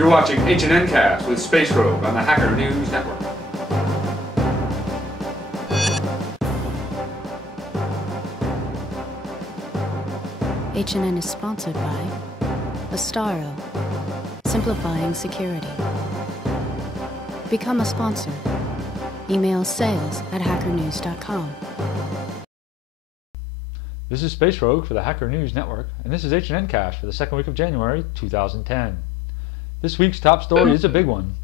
You're watching HNNCast with Space Rogue on the Hacker News Network. HNN is sponsored by Astaro, simplifying security. Become a sponsor. Email sales@hackernews.com. This is Space Rogue for the Hacker News Network, and this is HNNCast for the second week of January 2010. This week's top story is a big one.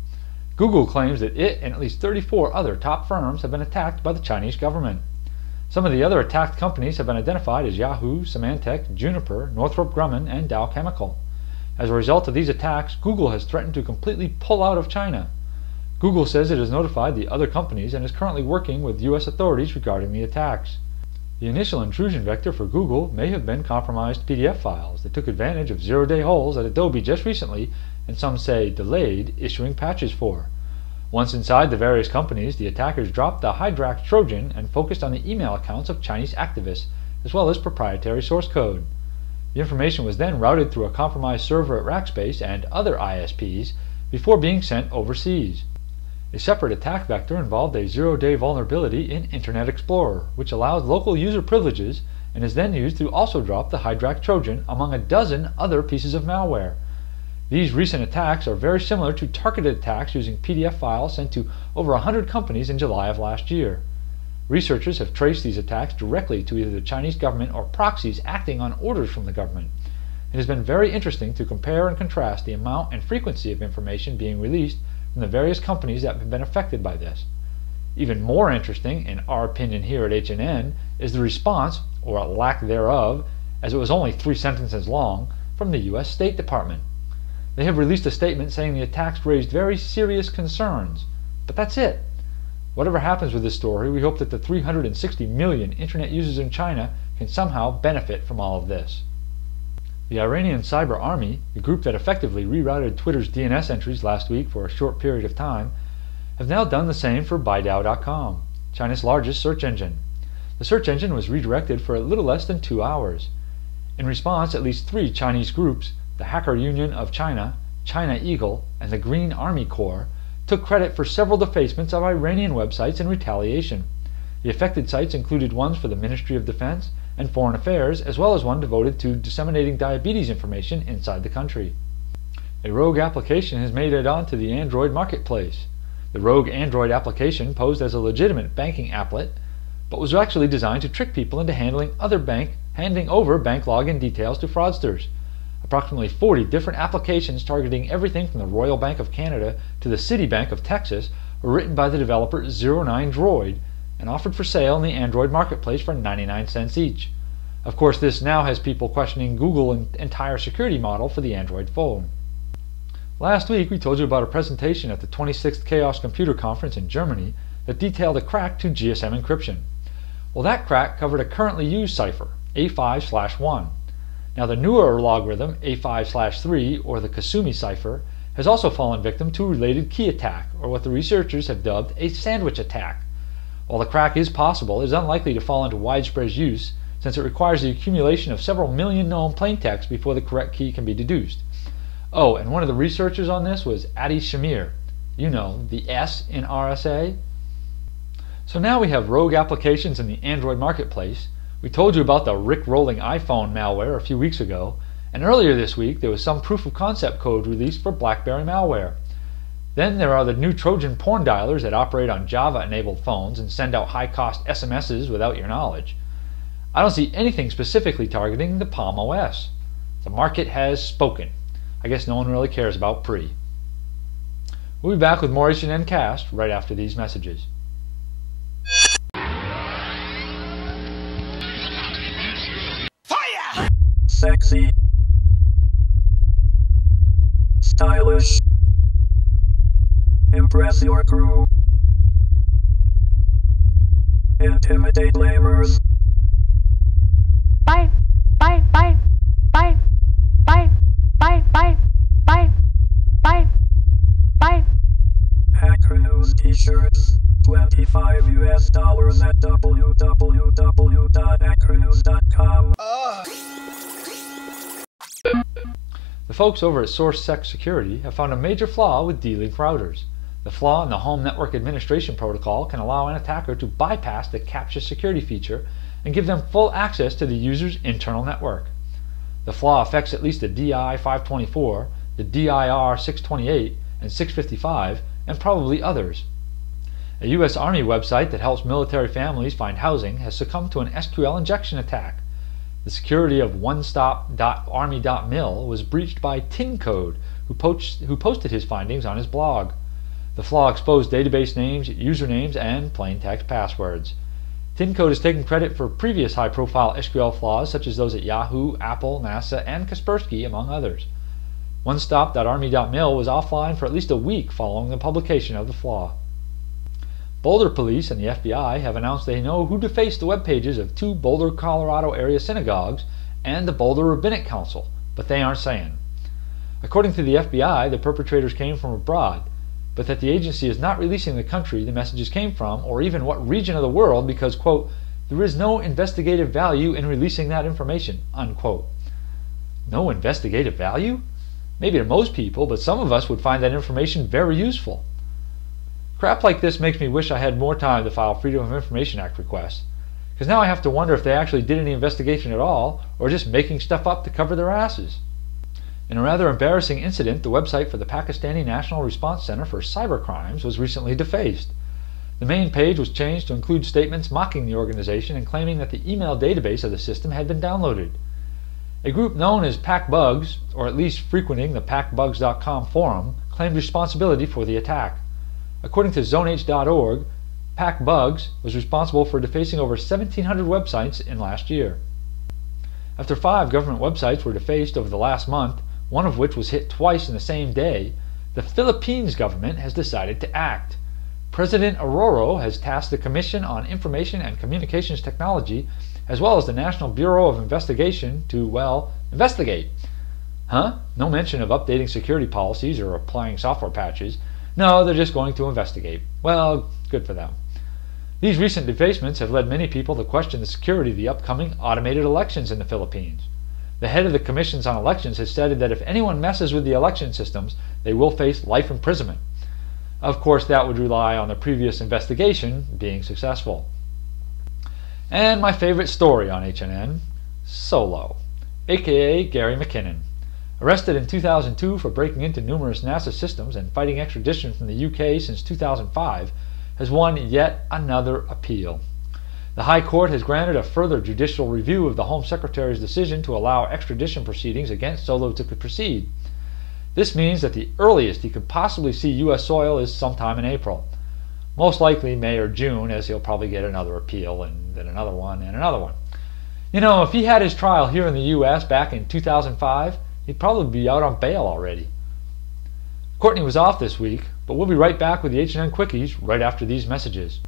Google claims that it and at least 34 other top firms have been attacked by the Chinese government. Some of the other attacked companies have been identified as Yahoo, Symantec, Juniper, Northrop Grumman, and Dow Chemical. As a result of these attacks, Google has threatened to completely pull out of China. Google says it has notified the other companies and is currently working with U.S. authorities regarding the attacks. The initial intrusion vector for Google may have been compromised PDF files that took advantage of zero-day holes that Adobe just recently, and some say delayed, issuing patches for. Once inside the various companies, the attackers dropped the Hydrax Trojan and focused on the email accounts of Chinese activists, as well as proprietary source code. The information was then routed through a compromised server at Rackspace and other ISPs before being sent overseas. A separate attack vector involved a zero-day vulnerability in Internet Explorer, which allows local user privileges and is then used to also drop the Hydrax Trojan among a dozen other pieces of malware. These recent attacks are very similar to targeted attacks using PDF files sent to over 100 companies in July of last year. Researchers have traced these attacks directly to either the Chinese government or proxies acting on orders from the government. It has been very interesting to compare and contrast the amount and frequency of information being released from the various companies that have been affected by this. Even more interesting, in our opinion here at HNN, is the response, or a lack thereof, as it was only 3 sentences long, from the U.S. State Department. They have released a statement saying the attacks raised very serious concerns. But that's it. Whatever happens with this story, we hope that the 360 million internet users in China can somehow benefit from all of this. The Iranian Cyber Army, the group that effectively rerouted Twitter's DNS entries last week for a short period of time, have now done the same for Baidu.com, China's largest search engine. The search engine was redirected for a little less than 2 hours. In response, at least 3 Chinese groups, the Hacker Union of China, China Eagle, and the Green Army Corps, took credit for several defacements of Iranian websites in retaliation. The affected sites included ones for the Ministry of Defense and Foreign Affairs, as well as one devoted to disseminating diabetes information inside the country. A rogue application has made it onto the Android marketplace. The rogue Android application posed as a legitimate banking applet, but was actually designed to trick people into handing over bank login details to fraudsters. Approximately 40 different applications targeting everything from the Royal Bank of Canada to the Citibank of Texas were written by the developer 09Droid and offered for sale in the Android marketplace for 99 cents each. Of course, this now has people questioning Google's entire security model for the Android phone. Last week, we told you about a presentation at the 26th Chaos Computer Conference in Germany that detailed a crack to GSM encryption. Well, that crack covered a currently used cipher, A5/1. Now, the newer logarithm, A5/3, or the Kasumi cipher, has also fallen victim to a related key attack, or what the researchers have dubbed a sandwich attack. While the crack is possible, it is unlikely to fall into widespread use, since it requires the accumulation of several million known plaintext before the correct key can be deduced. Oh, and one of the researchers on this was Adi Shamir. You know, the S in RSA. So now we have rogue applications in the Android marketplace. We told you about the Rick-rolling iPhone malware a few weeks ago, and earlier this week there was some proof of concept code released for BlackBerry malware. Then there are the new Trojan porn dialers that operate on Java-enabled phones and send out high-cost SMSs without your knowledge. I don't see anything specifically targeting the Palm OS. The market has spoken. I guess no one really cares about Pre. We'll be back with more HNNCast right after these messages. Sexy, stylish, impress your crew, intimidate lamers. Bye, bye, bye, bye, bye, bye, bye, bye, bye, bye. Hacker News t-shirts, $25 at www.hackernews.com. The folks over at SourceSec Security have found a major flaw with Doh-Link routers. The flaw in the Home Network Administration Protocol can allow an attacker to bypass the CAPTCHA security feature and give them full access to the user's internal network. The flaw affects at least the DI-524, the DIR-628 and 655, and probably others. A U.S. Army website that helps military families find housing has succumbed to an SQL injection attack. The security of onestop.army.mil was breached by TinCode, who posted his findings on his blog. The flaw exposed database names, usernames, and plain text passwords. TinCode has taken credit for previous high-profile SQL flaws such as those at Yahoo, Apple, NASA, and Kaspersky, among others. Onestop.army.mil was offline for at least a week following the publication of the flaw. Boulder Police and the FBI have announced they know who defaced the web pages of 2 Boulder, Colorado area synagogues and the Boulder Rabbinic Council, but they aren't saying. According to the FBI, the perpetrators came from abroad, but that the agency is not releasing the country the messages came from or even what region of the world because, quote, there is no investigative value in releasing that information, unquote. No investigative value? Maybe to most people, but some of us would find that information very useful. Crap like this makes me wish I had more time to file Freedom of Information Act requests, because now I have to wonder if they actually did any investigation at all, or just making stuff up to cover their asses. In a rather embarrassing incident, the website for the Pakistani National Response Center for Cybercrimes was recently defaced. The main page was changed to include statements mocking the organization and claiming that the email database of the system had been downloaded. A group known as PackBugs, or at least frequenting the packbugs.com forum, claimed responsibility for the attack. According to ZoneH.org, PackBugs was responsible for defacing over 1,700 websites in last year. After 5 government websites were defaced over the last month, one of which was hit twice in the same day, the Philippines government has decided to act. President Arroyo has tasked the Commission on Information and Communications Technology, as well as the National Bureau of Investigation to, well, investigate. Huh? No mention of updating security policies or applying software patches. No, they're just going to investigate. Well, good for them. These recent defacements have led many people to question the security of the upcoming automated elections in the Philippines. The head of the Commissions on Elections has stated that if anyone messes with the election systems, they will face life imprisonment. Of course, that would rely on the previous investigation being successful. And my favorite story on HNN, Solo, aka Gary McKinnon. Arrested in 2002 for breaking into numerous NASA systems and fighting extradition from the UK since 2005, has won yet another appeal. The High Court has granted a further judicial review of the Home Secretary's decision to allow extradition proceedings against Solo to proceed. This means that the earliest he could possibly see U.S. soil is sometime in April. Most likely May or June, as he'll probably get another appeal and then another one and another one. You know, if he had his trial here in the U.S. back in 2005, he'd probably be out on bail already. Courtney was off this week, but we'll be right back with the HNN Quickies right after these messages.